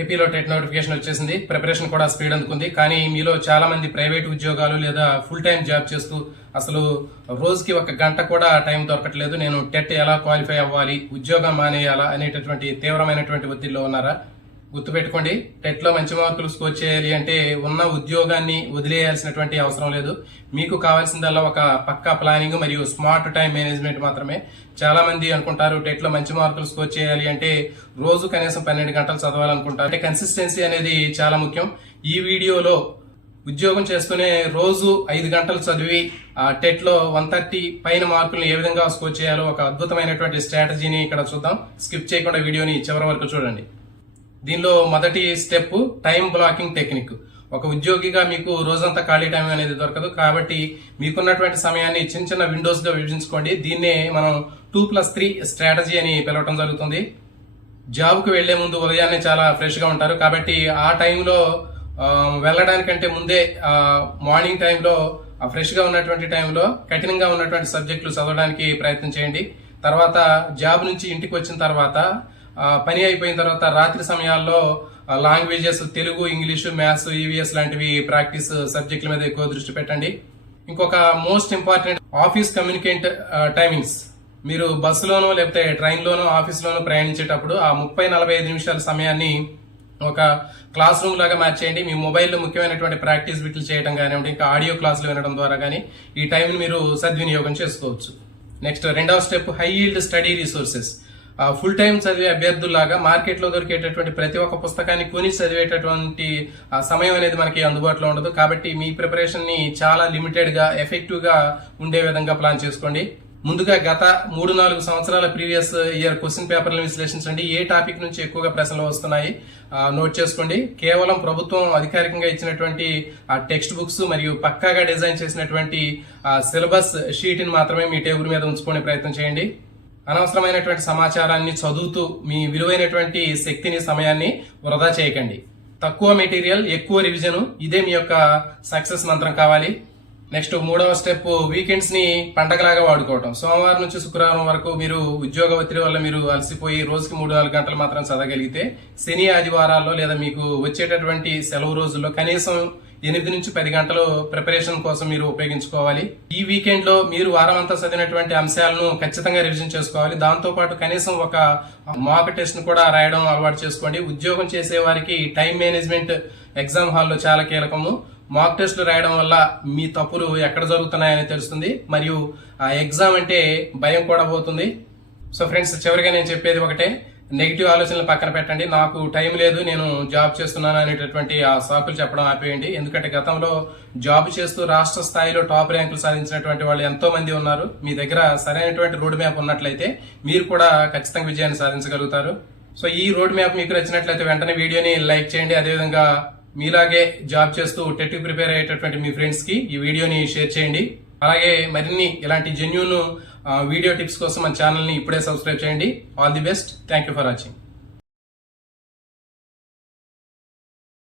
ఏపీలో TET notification వచ్చేసింది. Preparation కూడా స్పీడ్ అందుకుంది. కానీ మీలో చాలా మంది ప్రైవేట్ ఉద్యోగాలు లేదా ఫుల్ టైం జాబ్ చేస్తూ అసలు రోజుకి 1 గంట కూడా టైం దొరకట్లేదు, నేను టెట్ ఎలా క్వాలిఫై అవ్వాలి, ఉద్యోగం మానేయాలా అనేటటువంటి తీవ్రమైనటువంటి ఒత్తిడిలో ఉన్నారా? గుర్తుపెట్టుకోండి, టెట్ లో మంచి మార్కులు స్కోర్ చేయాలి అంటే ఉన్న ఉద్యోగాన్ని వదిలేయాల్సినటువంటి అవసరం లేదు. మీకు కావాల్సిందల్లా ఒక పక్కా ప్లానింగ్ మరియు స్మార్ట్ టైం మేనేజ్మెంట్ మాత్రమే. చాలా మంది అనుకుంటారు టెట్ లో మంచి మార్కులు స్కోర్ చేయాలి అంటే రోజు కనీసం 12 గంటలు చదవాలనుకుంటారు. అంటే కన్సిస్టెన్సీ అనేది చాలా ముఖ్యం. ఈ వీడియోలో ఉద్యోగం చేస్తూనే రోజు 5 గంటలు చదివి టెట్ లో 130 పైన మార్కులను ఏ విధంగా స్కోర్ చేయాలో ఒక అద్భుతమైనటువంటి స్ట్రాటజీని ఇక్కడ చూద్దాం. స్కిప్ చేయకుండా వీడియోని చివరి వరకు చూడండి. దీనిలో మొదటి స్టెప్ టైం బ్లాకింగ్ టెక్నిక్. ఒక ఉద్యోగిగా మీకు రోజంతా ఖాళీ టైం అనేది దొరకదు, కాబట్టి మీకున్నటువంటి సమయాన్ని చిన్న చిన్న విండోస్ గా విభజించుకోండి. దీన్నే మనం 2+3 స్ట్రాటజీ అని పిలవటం జరుగుతుంది. జాబ్ కు వెళ్లే ముందు ఉదయాన్నే చాలా ఫ్రెష్ గా ఉంటారు, కాబట్టి ఆ టైంలో వెళ్ళడానికంటే ముందే మార్నింగ్ టైంలో ఫ్రెష్ గా ఉన్నటువంటి టైంలో కఠినంగా ఉన్నటువంటి సబ్జెక్టులు చదవడానికి ప్రయత్నం చేయండి. తర్వాత జాబ్ నుంచి ఇంటికి వచ్చిన తర్వాత పని అయిపోయిన తర్వాత రాత్రి సమయాల్లో languages Telugu, English, maths, EVS లాంటివి ప్రాక్టీస్ సబ్జెక్టుల మీద ఎక్కువ దృష్టి పెట్టండి. ఇంకొక most important office communicate timings. మీరు బస్సులోనో లేకపోతే ట్రైన్లోనో ఆఫీస్లోనో ప్రయాణించేటప్పుడు ఆ 30-45 నిమిషాల సమయాన్ని ఒక క్లాస్ రూమ్ లాగా మార్చేయండి. మీ మొబైల్లో ముఖ్యమైనటువంటి ప్రాక్టీస్ బిట్లు చేయడం కానివ్వండి, ఇంకా ఆడియో క్లాసులు వినడం ద్వారా కానీ ఈ టైంని మీరు సద్వినియోగం చేసుకోవచ్చు. నెక్స్ట్ రెండవ step high yield study resources. Full time చదివే అభ్యర్థుల్లాగా మార్కెట్ లో దొరికేటటువంటి ప్రతి ఒక్క పుస్తకాన్ని కొని చదివేటటువంటి సమయం అనేది మనకి అందుబాటులో ఉండదు. కాబట్టి మీ ప్రిపరేషన్ ని చాలా లిమిటెడ్ గా ఎఫెక్టివ్ గా ఉండే విధంగా ప్లాన్ చేసుకోండి. ముందుగా గత 3-4 సంవత్సరాల ప్రీవియస్ ఇయర్ క్వశ్చన్ పేపర్లను విశ్లేషించండి. ఏ టాపిక్ నుంచి ఎక్కువగా ప్రశ్నలు వస్తున్నాయి నోట్ చేసుకోండి. కేవలం ప్రభుత్వం అధికారికంగా ఇచ్చినటువంటి టెక్స్ట్ బుక్స్ మరియు పక్కాగా డిజైన్ చేసినటువంటి సిలబస్ షీట్ ని మాత్రమే మీ టేబుల్ మీద ఉంచుకునే ప్రయత్నం చేయండి. అనవసరమైనటువంటి సమాచారాన్ని చదువుతూ మీ విలువైనటువంటి శక్తిని, సమయాన్ని వృధా చేయకండి. తక్కువ మెటీరియల్, ఎక్కువ రివిజన్, ఇదే మీ యొక్క సక్సెస్ మంత్రం కావాలి. నెక్స్ట్ మూడవ స్టెప్ వీకెండ్స్ ని పండగలాగా వాడుకోవటం. సోమవారం నుంచి శుక్రవారం వరకు మీరు ఉద్యోగ ఒత్తిడి వల్ల మీరు అలసిపోయి రోజుకి 3-4 గంటలు మాత్రం చదవగలిగితే శని ఆదివారాల్లో లేదా మీకు వచ్చేటటువంటి సెలవు రోజుల్లో కనీసం 8 నుంచి 10 గంటలు ప్రిపరేషన్ కోసం మీరు ఉపయోగించుకోవాలి. ఈ వీకెండ్ లో మీరు వారం అంతా చదివినటువంటి అంశాలను ఖచ్చితంగా రివిజన్ చేసుకోవాలి. దాంతో పాటు కనీసం ఒక మాక్ టెస్ట్ ను కూడా రాయడం అలవాటు చేసుకోండి. ఉద్యోగం చేసే వారికి టైం మేనేజ్మెంట్ ఎగ్జామ్ హాల్లో చాలా కీలకము. మాక్ టెస్టులు రాయడం వల్ల మీ తప్పులు ఎక్కడ జరుగుతున్నాయని తెలుస్తుంది, మరియు ఆ ఎగ్జామ్ అంటే భయం కూడా పోతుంది. సో ఫ్రెండ్స్, చివరిగా నేను చెప్పేది ఒకటే, నెగిటివ్ ఆలోచనలు పక్కన పెట్టండి. నాకు టైం లేదు, నేను జాబ్ చేస్తున్నాను అనేటటువంటి ఆ సాకులు చెప్పడం ఆపేయండి. ఎందుకంటే గతంలో జాబ్ చేస్తూ రాష్ట్ర స్థాయిలో టాప్ ర్యాంకులు సాధించినటువంటి వాళ్ళు ఎంతో మంది ఉన్నారు. మీ దగ్గర సరైనటువంటి రోడ్ మ్యాప్ ఉన్నట్లయితే మీరు కూడా ఖచ్చితంగా విజయాన్ని సాధించగలుగుతారు. సో ఈ రోడ్ మ్యాప్ మీకు నచ్చినట్లయితే వెంటనే వీడియోని లైక్ చేయండి. అదేవిధంగా మీలాగే జాబ్ చేస్తూ టెట్ ప్రిపేర్ అయ్యేటటువంటి మీ ఫ్రెండ్స్ కి ఈ వీడియోని షేర్ చేయండి. అలాగే మరిన్ని ఇలాంటి జెన్యూన్ వీడియో టిప్స్ కోసం మన ఛానల్ ని ఇప్పుడే సబ్స్క్రైబ్ చేయండి. All the best. Thank you for watching.